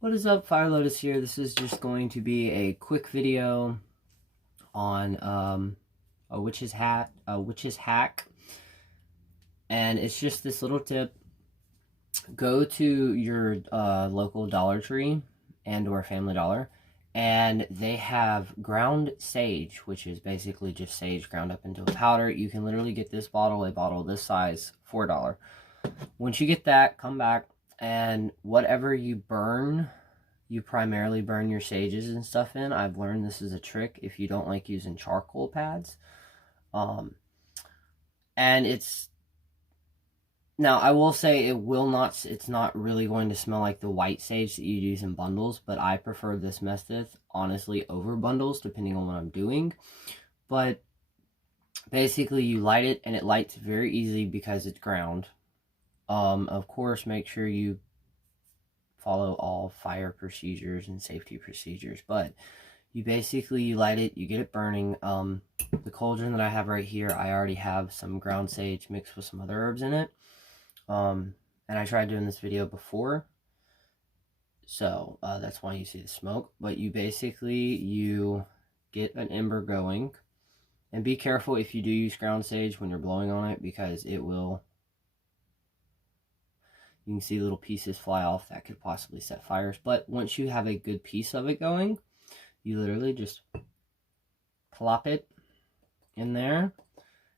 What is up, Fire Lotus here. This is just going to be a quick video on a witch's hack, and it's just this little tip. Go to your local Dollar Tree or Family Dollar, and they have ground sage, which is basically just sage ground up into a powder. You can literally get a bottle this size, $4. Once you get that, come back, and whatever you burn, you primarily burn your sages and stuff in. I've learned this is a trick if you don't like using charcoal pads. And now I will say it's not really going to smell like the white sage that you'd use in bundles, but I prefer this method, honestly, over bundles, depending on what I'm doing. But basically you light it, and it lights very easily because it's ground. Of course, make sure you follow all fire procedures and safety procedures, but you light it, you get it burning. The cauldron that I have right here, I already have some ground sage mixed with some other herbs in it. And I tried doing this video before, so that's why you see the smoke. But you get an ember going, and be careful if you do use ground sage when you're blowing on it, because it will, you can see little pieces fly off that could possibly set fires. But once you have a good piece of it going, you literally just plop it in there,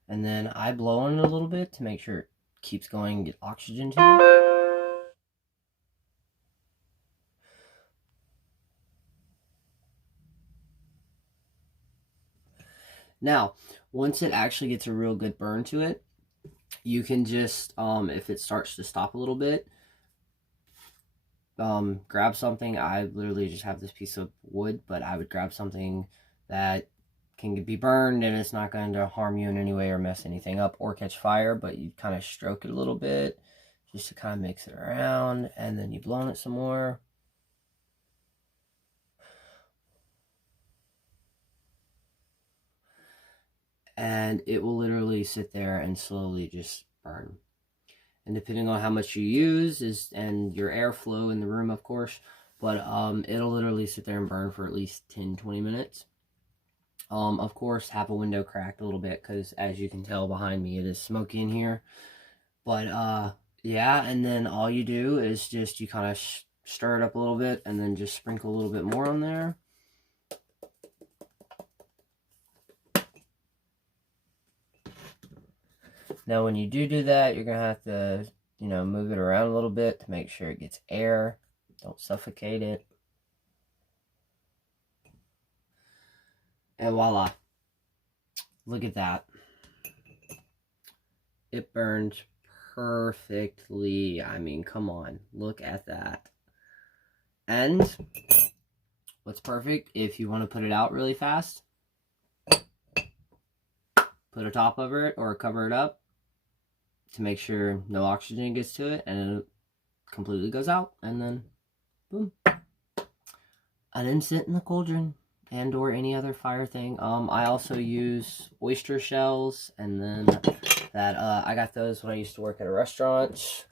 and then I blow on it a little bit to make sure it keeps going and get oxygen to it. Now, once it actually gets a real good burn to it, you can just, if it starts to stop a little bit, grab something. I literally just have this piece of wood, but I would grab something that can be burned and it's not going to harm you in any way or mess anything up or catch fire, but you kind of stroke it a little bit just to kind of mix it around, and then you blow on it some more. And it will literally sit there and slowly just burn. And depending on how much you use and your airflow in the room, of course, but it'll literally sit there and burn for at least 10-20 minutes. Of course, have a window cracked a little bit, because as you can tell behind me, it is smoky in here. But yeah, and then all you do is just you kind of stir it up a little bit, and then just sprinkle a little bit more on there. Now, when you do that, you're going to have to, move it around a little bit to make sure it gets air. Don't suffocate it. And voila. Look at that. It burns perfectly. I mean, come on. Look at that. And what's perfect, if you want to put it out really fast, put a top over it or cover it up to make sure no oxygen gets to it, and it completely goes out, and then boom, an instant in the cauldron and or any other fire thing. I also use oyster shells, and then that I got those when I used to work at a restaurant,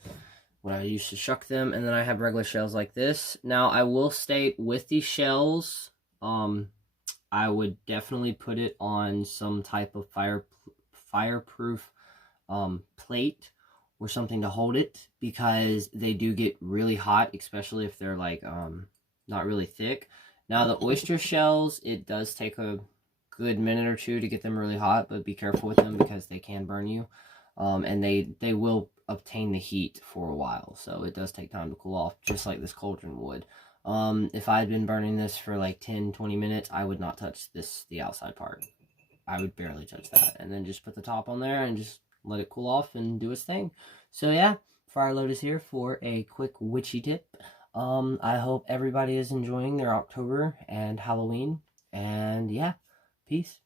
when I used to shuck them. And then I have regular shells like this. Now, I will state, with these shells, I would definitely put it on some type of fireproof plate or something to hold it, because they do get really hot, especially if they're like not really thick. Now, the oyster shells, it does take a good minute or two to get them really hot, but be careful with them because they can burn you. And they will obtain the heat for a while, so it does take time to cool off, just like this cauldron would. If I had been burning this for like 10-20 minutes, I would not touch the outside part. I would barely touch that, and then just put the top on there and just let it cool off and do its thing. So yeah, Fire Lotus here for a quick witchy tip. I hope everybody is enjoying their October and Halloween, and yeah, peace.